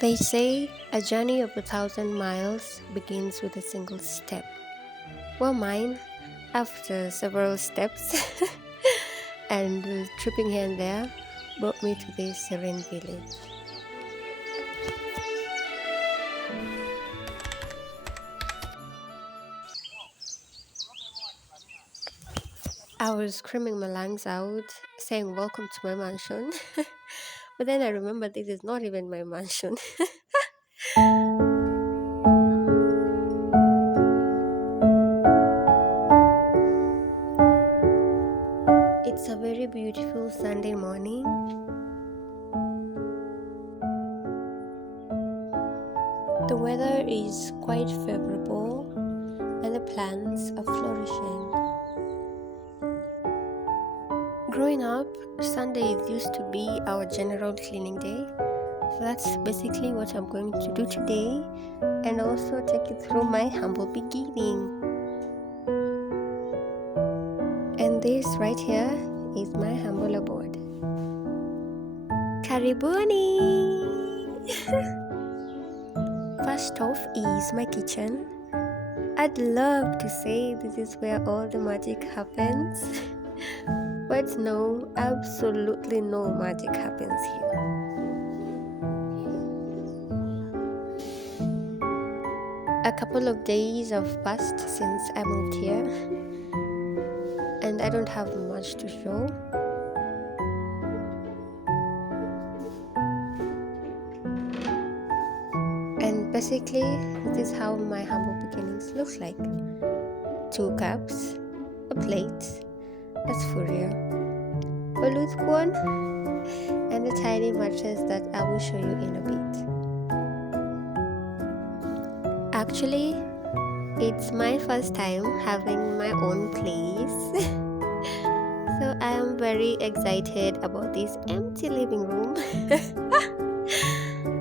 They say a journey of 1,000 miles begins with a single step. Well, mine, after several steps and tripping here and there, brought me to this serene village. I was screaming my lungs out, saying, "Welcome to my mansion." But then I remembered this is not even my mansion. It's a very beautiful Sunday morning. The weather is quite favorable and the plants are flourishing. Growing up, Sundays used to be our general cleaning day. So that's basically what I'm going to do today and also take you through my humble beginning. And this right here is my humble abode. Karibuni! First off is my kitchen. I'd love to say this is where all the magic happens. But no, absolutely no magic happens here. A couple of days have passed since I moved here, and I don't have much to show. And basically, this is how my humble beginnings look like. 2 cups, a plate, a sufuria, a luthkwon, and a tiny mattress that I will show you in a bit. Actually, it's my first time having my own place. So I am very excited about this empty living room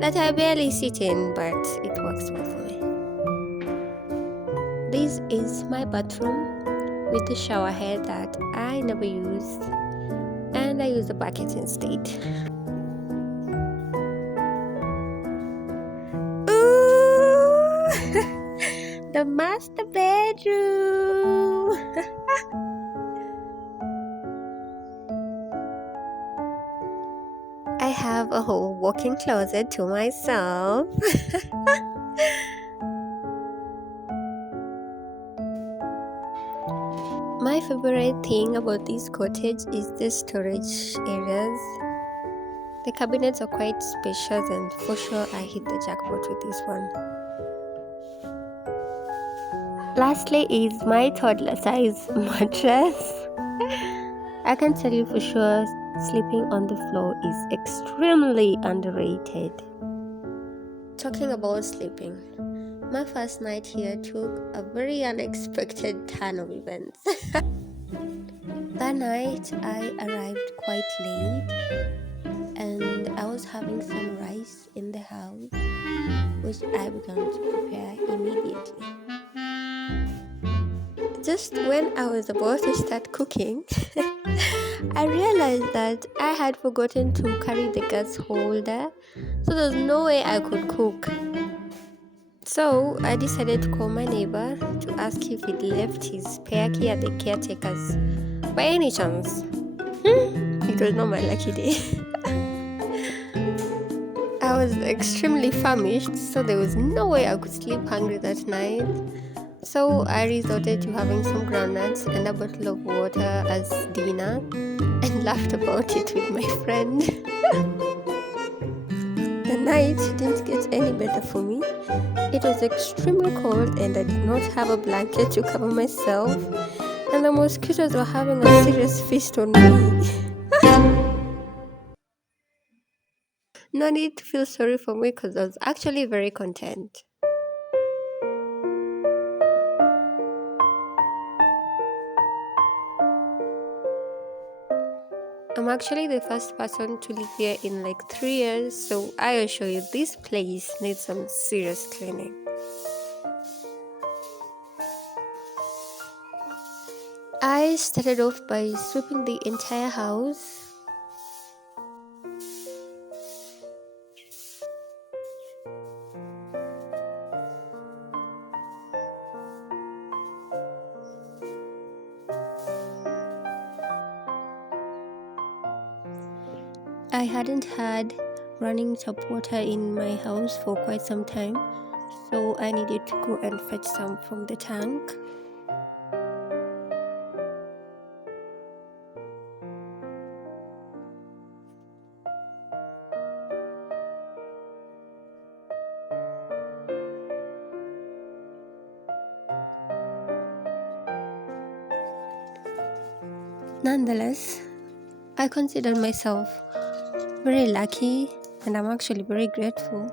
that I barely sit in, but it works well for me. This is my bathroom with the shower head that I never use, and I use a bucket instead. Ooh! The master bedroom! I have a whole walk-in closet to myself. My favorite thing about this cottage is the storage areas. The cabinets are quite spacious, and for sure I hit the jackpot with this one. Lastly is my toddler size mattress. I can tell you for sure sleeping on the floor is extremely underrated. Talking about sleeping, my first night here took a very unexpected turn of events. That night I arrived quite late and I was having some rice in the house, which I began to prepare immediately. Just when I was about to start cooking, I realized that I had forgotten to carry the gas holder, so there's no way I could cook. So I decided to call my neighbor to ask if he'd left his spare key at the caretaker's by any chance. It was not my lucky day. I was extremely famished, so there was no way I could sleep hungry that night. So I resorted to having some groundnuts and a bottle of water as dinner and laughed about it with my friend. The night didn't get any better for me. It was extremely cold and I did not have a blanket to cover myself, and the mosquitoes were having a serious feast on me. No need to feel sorry for me because I was actually very content. I'm actually the first person to live here in like 3 years, so I assure you this place needs some serious cleaning. I started off by sweeping the entire house. I hadn't had running tap water in my house for quite some time, so I needed to go and fetch some from the tank. Nonetheless, I consider myself very lucky, and I'm actually very grateful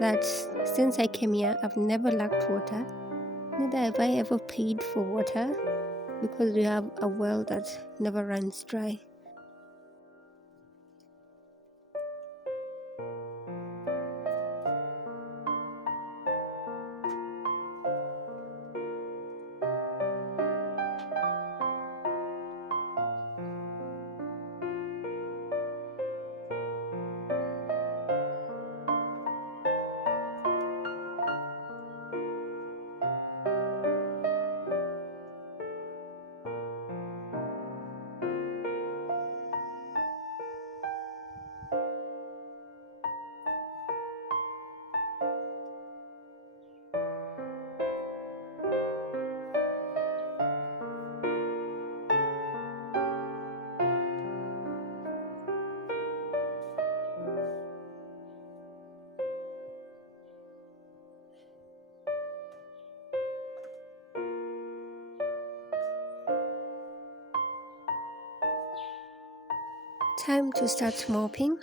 that since I came here, I've never lacked water. Neither have I ever paid for water, because we have a well that never runs dry. Time to start mopping.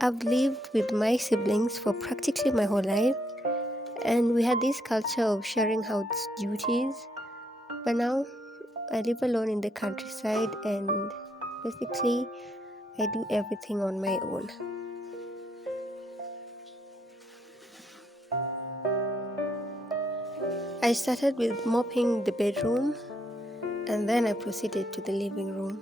I've lived with my siblings for practically my whole life, and we had this culture of sharing house duties. But now I live alone in the countryside, and basically I do everything on my own. I started with mopping the bedroom, and then I proceeded to the living room.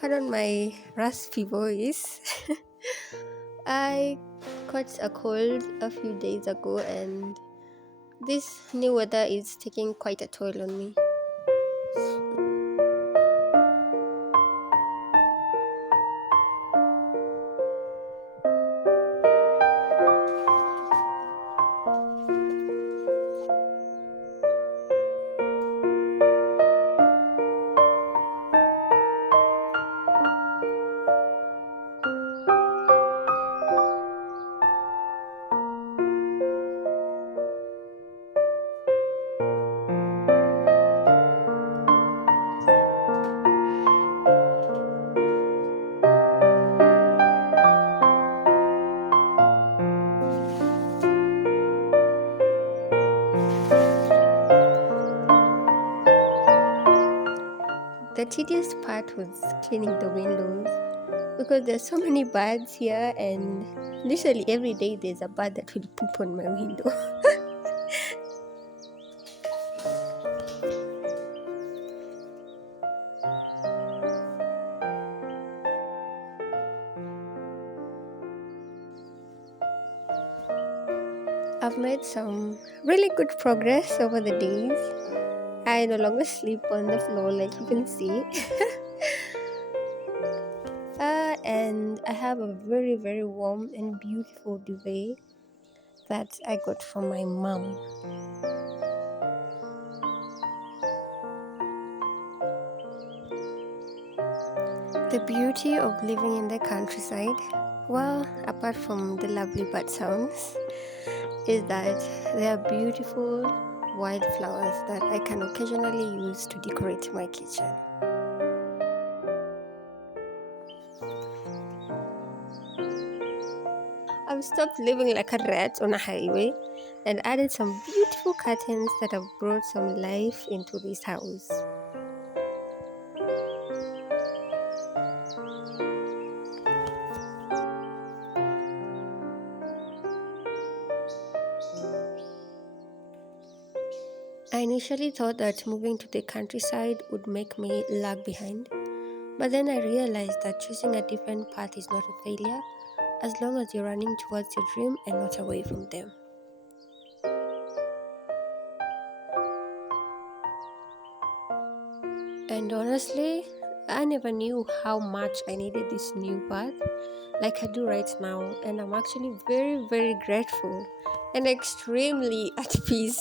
Pardon my raspy voice. I caught a cold a few days ago, and this new weather is taking quite a toll on me. The tedious part was cleaning the windows, because there's so many birds here, and literally every day there's a bird that will poop on my window. I've made some really good progress over the days. I no longer sleep on the floor, like you can see. And I have a very, very warm and beautiful duvet that I got from my mom. The beauty of living in the countryside, well, apart from the lovely bird sounds, is that there are beautiful wildflowers that I can occasionally use to decorate my kitchen. I've stopped living like a rat on a highway and added some beautiful curtains that have brought some life into this house. I initially thought that moving to the countryside would make me lag behind, But then I realized that choosing a different path is not a failure as long as you're running towards your dream and not away from them. And honestly, I never knew how much I needed this new path like I do right now, and I'm actually very, very grateful and extremely at peace.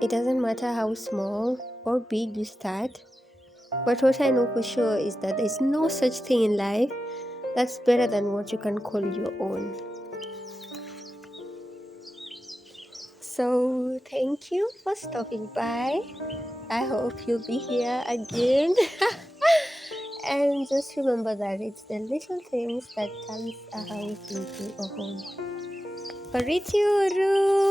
It doesn't matter how small or big you start, but what I know for sure is that there's no such thing in life that's better than what you can call your own. So, thank you for stopping by. I hope you'll be here again. And just remember that it's the little things that turns a house into a home. Parituru!